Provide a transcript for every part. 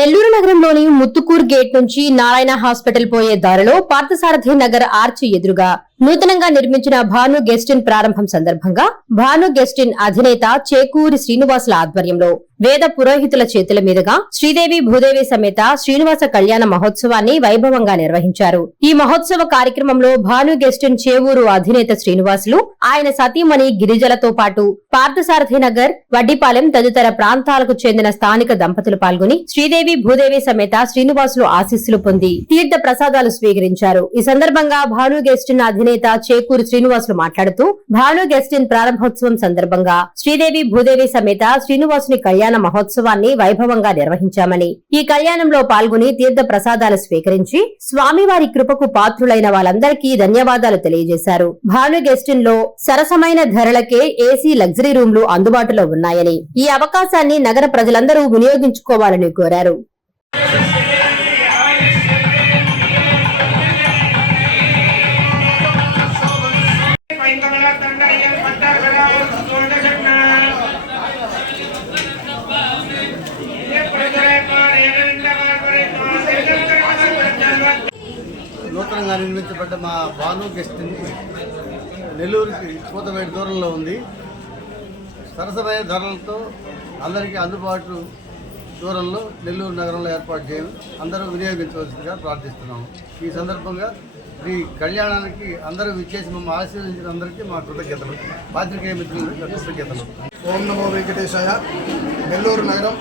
నెల్లూరు నగరంలోని ముత్తుకూరు గేట్ నుంచి నారాయణ హాస్పిటల్ పోయే దారిలో పార్థసారథి నగర్ ఆర్చి ఎదురుగా నూతనంగా నిర్మించిన భాను గెస్ట్ ఇన్ ప్రారంభం సందర్భంగా భాను గెస్ట్ ఇన్ అధినేత చేకూరి శ్రీనివాసుల ఆధ్వర్యంలో వేద పురోహితుల చేతుల మీదుగా శ్రీదేవి భూదేవి సమేత శ్రీనివాస కళ్యాణ మహోత్సవాన్ని వైభవంగా నిర్వహించారు. ఈ మహోత్సవ కార్యక్రమంలో భాను గెస్ట్ ఇన్ చేవూరు అధినేత శ్రీనివాసులు, ఆయన సతీమణి గిరిజలతో పాటు పార్థసారథి నగర్, వడ్డిపాలెం తదితర ప్రాంతాలకు చెందిన స్థానిక దంపతులు పాల్గొని శ్రీదేవి భూదేవి సమేత శ్రీనివాసులు ఆశీస్సులు పొంది తీర్థ ప్రసాదాలు స్వీకరించారు. ఈ సందర్భంగా భాను గెస్ట్ ఇన్ అధినేత చేకూరి శ్రీనివాసులు మాట్లాడుతూ, భాను గెస్ట్ ఇన్ ప్రారంభోత్సవం సందర్భంగా శ్రీదేవి భూదేవి సమేత శ్రీనివాసుని కళ్యాణ మహోత్సవాన్ని వైభవంగా నిర్వహించామని, ఈ కళ్యాణంలో పాల్గొని తీర్థ ప్రసాదాలు స్వీకరించి స్వామివారి కృపకు పాత్రులైన వాళ్ళందరికీ ధన్యవాదాలు తెలియజేశారు. భాను గెస్ట్ ఇన్ లో సరసమైన ధరలకే ఏసీ లగ్జరీ రూమ్లు అందుబాటులో ఉన్నాయని, ఈ అవకాశాన్ని నగర ప్రజలందరూ వినియోగించుకోవాలని కోరారు. నూతనంగా నిర్మించబడ్డ మా భాను గెస్ట్ ఇన్ నెల్లూరుకి కూతవేటి దూరంలో ఉంది. సరసమైన ధరలతో అందరికీ అందుబాటు దూరంలో నెల్లూరు నగరంలో ఏర్పాటు చేయడం అందరూ వినియోగించవలసిందిగా ప్రార్థిస్తున్నాము. ఈ సందర్భంగా ఈ కళ్యాణానికి అందరూ విచ్చేసి మమ్మల్ని ఆశీర్వదించిన అందరికీ మా కృతజ్ఞతలు, పాత్రికేయ మిత్రులకు కృతజ్ఞతలు. ఓం నమో వెంకటేశాయ. నెల్లూరు నగరం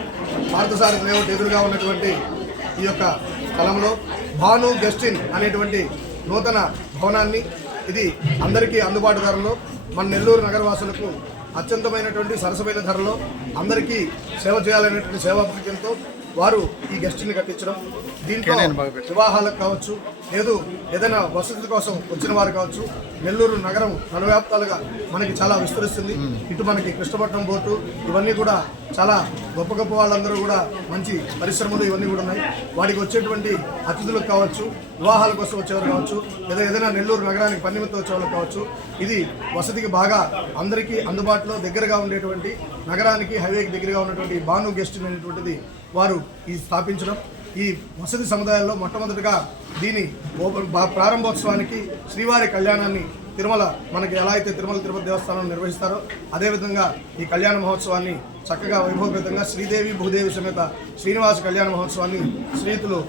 పార్థసారథి లేఅవుట్ ఎదురుగా ఉన్నటువంటి ఈ యొక్క స్థలంలో భాను గెస్ట్ ఇన్ అనేటువంటి నూతన భవనాన్ని, ఇది అందరికీ అందుబాటు ధరలో మన నెల్లూరు నగరవాసులకు అత్యంతమైనటువంటి సరసమైన ధరలో అందరికీ సేవ చేయాలనేటువంటి సేవాభివృద్ధితో వారు ఈ గెస్ట్ ఇన్ కట్టించడం, దీంట్లో వివాహాలకు కావచ్చు, లేదు ఏదైనా వసతుల కోసం వచ్చిన వారు కావచ్చు, నెల్లూరు నగరం నలువ్యాప్తాలుగా మనకి చాలా విస్తరిస్తుంది. ఇటు మనకి కృష్ణపట్నం పోర్టు, ఇవన్నీ కూడా చాలా గొప్ప గొప్ప వాళ్ళందరూ కూడా మంచి పరిశ్రమలు ఇవన్నీ కూడా ఉన్నాయి. వాటికి వచ్చేటువంటి అతిథులకు కావచ్చు, వివాహాల కోసం వచ్చేవారు కావచ్చు, లేదా ఏదైనా నెల్లూరు నగరానికి పని నిమిత్తం వచ్చేవాళ్ళు కావచ్చు, ఇది వసతికి బాగా అందరికీ అందుబాటులో దగ్గరగా ఉండేటువంటి, నగరానికి హైవేకి దగ్గరగా ఉన్నటువంటి భాను గెస్ట్ ఇన్ అనేటువంటిది వారు ఈ స్థాపించడం. ఈ వసతి సముదాయాల్లో మొట్టమొదటిగా దీని ప్రారంభోత్సవానికి శ్రీవారి కళ్యాణాన్ని తిరుమల, మనకి ఎలా అయితే తిరుమల తిరుపతి దేవస్థానం నిర్వహిస్తారో అదేవిధంగా ఈ కళ్యాణ మహోత్సవాన్ని చక్కగా వైభవపేతంగా శ్రీదేవి భూదేవి సమేత శ్రీనివాస కళ్యాణ మహోత్సవాన్ని శ్రీయుతులు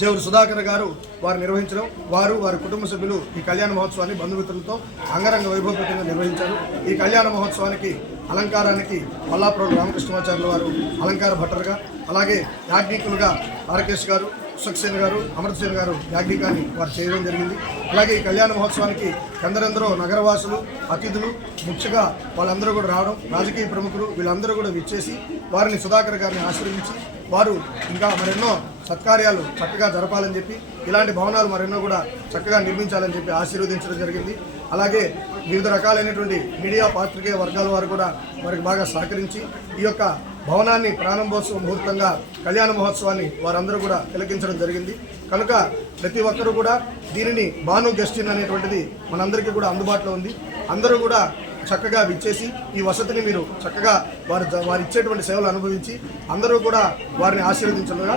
చేవూరు సుధాకర్ గారు వారు నిర్వహించడం, వారి కుటుంబ సభ్యులు ఈ కళ్యాణ మహోత్సవాన్ని బంధుమిత్రులతో అంగరంగ వైభవపేతంగా నిర్వహించారు. ఈ కళ్యాణ మహోత్సవానికి అలంకారానికి మల్లాపురం రామకృష్ణమాచార్యుల వారు అలంకార భట్టరుగా, అలాగే యాజ్ఞికులుగా ఆర్కేష్ గారు, సక్సేన్ గారు, అమృతసేన్ గారు యాజ్ఞికాన్ని వారు చేయడం జరిగింది. అలాగే ఈ కళ్యాణ మహోత్సవానికి ఎందరెందరో నగరవాసులు, అతిథులు, ముఖ్యంగా వాళ్ళందరూ కూడా రావడం, రాజకీయ ప్రముఖులు వీళ్ళందరూ కూడా విచ్చేసి వారిని సుధాకర్ గారిని ఆశీర్వదించి వారు ఇంకా మరెన్నో సత్కార్యాలు చక్కగా జరపాలని చెప్పి, ఇలాంటి భవనాలు మరెన్నో కూడా చక్కగా నిర్మించాలని చెప్పి ఆశీర్వదించడం జరిగింది. అలాగే వివిధ రకాలైనటువంటి మీడియా పాత్రికేయ వర్గాల వారు కూడా వారికి బాగా సహకరించి ఈ యొక్క భవనాన్ని ప్రారంభోత్సవ ముహూర్తంగా కళ్యాణ మహోత్సవాన్ని వారందరూ కూడా తిలకించడం జరిగింది. కనుక ప్రతి ఒక్కరూ కూడా దీనిని భాను గెస్ట్ ఇన్ అనేటువంటిది మనందరికీ కూడా అందుబాటులో ఉంది. అందరూ కూడా చక్కగా విచ్చేసి ఈ వసతిని మీరు చక్కగా వారు ఇచ్చేటువంటి సేవలు అనుభవించి అందరూ కూడా వారిని ఆశీర్వదించగా